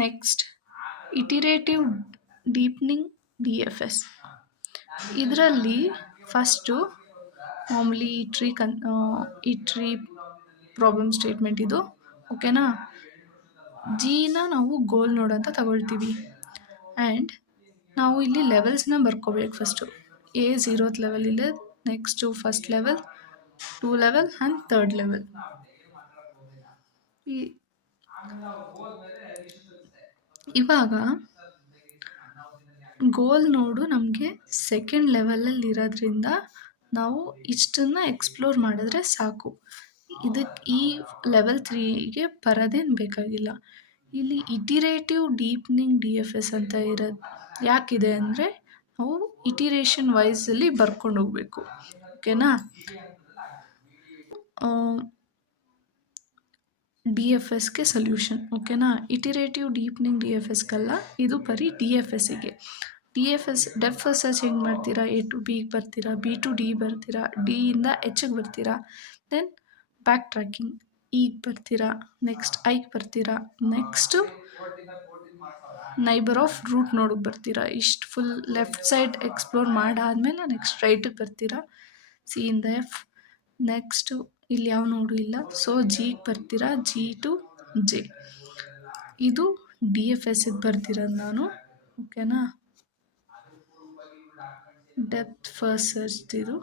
Next iterative deepening DFS. ಇದರಲ್ಲಿ first ಮಾಮೂಲಿ ಈ ಟ್ರೀ ಪ್ರಾಬ್ಲಮ್ ಸ್ಟೇಟ್ಮೆಂಟ್ ಇದು, ಓಕೆನಾ. ಜಿನ ನಾವು ಗೋಲ್ ನೋಡ್ ಅಂತ ತಗೊಳ್ತೀವಿ. ಆ್ಯಂಡ್ ನಾವು ಇಲ್ಲಿ ಲೆವೆಲ್ಸ್ನ ಬರ್ಕೋಬೇಕು. ಫಸ್ಟು A 0th ಲೆವೆಲ್ ಇದೆ, next first level, 2 level and 3rd level. ಇವಾಗ ಗೋಲ್ ನೋಡು ನಮಗೆ ಸೆಕೆಂಡ್ ಲೆವೆಲಲ್ಲಿ ಇರೋದ್ರಿಂದ ನಾವು ಇಷ್ಟನ್ನು ಎಕ್ಸ್ಪ್ಲೋರ್ ಮಾಡಿದ್ರೆ ಸಾಕು. ಈ ಲೆವೆಲ್ 3ಗೆ ಬರೋದೇನು ಬೇಕಾಗಿಲ್ಲ. ಇಲ್ಲಿ ಇಟಿರೇಟಿವ್ ಡೀಪ್ನಿಂಗ್ DFS ಅಂತ ಇರೋದು ಯಾಕಿದೆ ಅಂದರೆ ನಾವು ಇಟಿರೇಷನ್ ವೈಸಲ್ಲಿ ಬರ್ಕೊಂಡು ಹೋಗ್ಬೇಕು, ಓಕೆನಾ. DFSಗೆ ಸೊಲ್ಯೂಷನ್, ಓಕೆನಾ. ಇಟಿರೇಟಿವ್ ಡೀಪ್ನಿಂಗ್ DFSಗಲ್ಲ, ಇದು ಬರೀ DFSಗೆ. DFS ಡೆಪ್ತ್ ಫಸ್ಟ್ ಸರ್ಚ್ ಹೆಂಗೆ ಮಾಡ್ತೀರಾ, A to Bಗೆ ಬರ್ತೀರಾ, B to D ಬರ್ತೀರಾ, Dಯಿಂದ Hಗೆ ಬರ್ತೀರಾ, ದೆನ್ ಬ್ಯಾಕ್ ಟ್ರ್ಯಾಕಿಂಗ್ Eಗೆ ಬರ್ತೀರಾ, ನೆಕ್ಸ್ಟ್ Iಗೆ ಬರ್ತೀರಾ, ನೆಕ್ಸ್ಟು ನೈಬರ್ ಆಫ್ ರೂಟ್ ನೋಡಕ್ಕೆ ಬರ್ತೀರಾ. ಇಷ್ಟು ಫುಲ್ ಲೆಫ್ಟ್ ಸೈಡ್ ಎಕ್ಸ್ಪ್ಲೋರ್ ಮಾಡಾದಮೇಲೆ ನೆಕ್ಸ್ಟ್ ರೈಟಿಗೆ ಬರ್ತೀರಾ, Cಯಿಂದ F. ನೆಕ್ಸ್ಟು ಇಲ್ಲಿ ಯಾವ ನೋಡು ಇಲ್ಲ, ಸೊ Gಗೆ ಬರ್ತೀರಾ, G to J. ಇದು DFSಗೆ ಬರ್ತಿರೋದು ನಾನು, ಓಕೆನಾ. ಡೆಪ್ತ್ ಫಸ್ಟ್ ಸರ್ಚ್ ಇದು.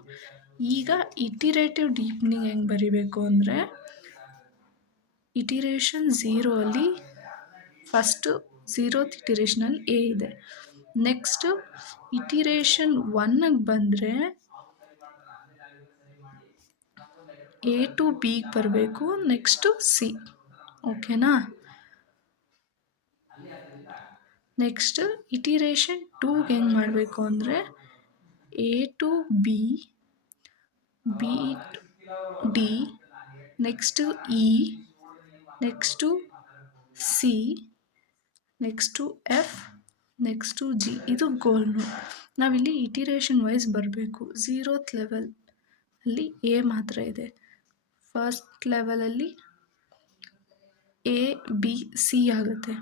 ಈಗ ಇಟಿರೇಟಿವ್ ಡೀಪ್ನಿಂಗ್ ಹೆಂಗೆ ಬರಿಬೇಕು ಅಂದರೆ, ಇಟಿರೇಷನ್ 0 ಅಲ್ಲಿ ಫಸ್ಟು 0th ಇಟಿರೇಷನಲ್ಲಿ A ಇದೆ. ನೆಕ್ಸ್ಟು ಇಟಿರೇಷನ್ 1ಗೆ ಬಂದರೆ A to Bಗೆ ಬರಬೇಕು, ನೆಕ್ಸ್ಟು C, ಓಕೆನಾ. ನೆಕ್ಸ್ಟ್ ಇಟಿರೇಷನ್ 2ಗೆ ಹೆಂಗೆ ಮಾಡಬೇಕು ಅಂದರೆ A to B, B to D, next E, next C, next F, next G. ಇದು ಗೋಲ್ ನೋಡ್. ನಾವಿಲ್ಲಿ ಇಟಿರೇಷನ್ ವೈಸ್ ಬರಬೇಕು. 0th ಲೆವೆಲಲ್ಲಿ A ಮಾತ್ರ ಇದೆ. ಫಸ್ಟ್ ಲೆವೆಲಲ್ಲಿ A B C ಆಗುತ್ತೆ.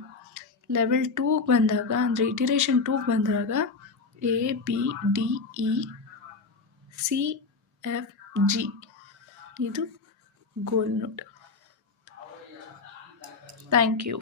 ಲೆವೆಲ್ 2ಗೆ ಬಂದಾಗ ಅಂದರೆ ಇಟಿರೇಷನ್ 2ಗೆ ಬಂದಾಗ A B D E C F G. ಇದು ಗೋಲ್ ನೋಡ್. Thank you.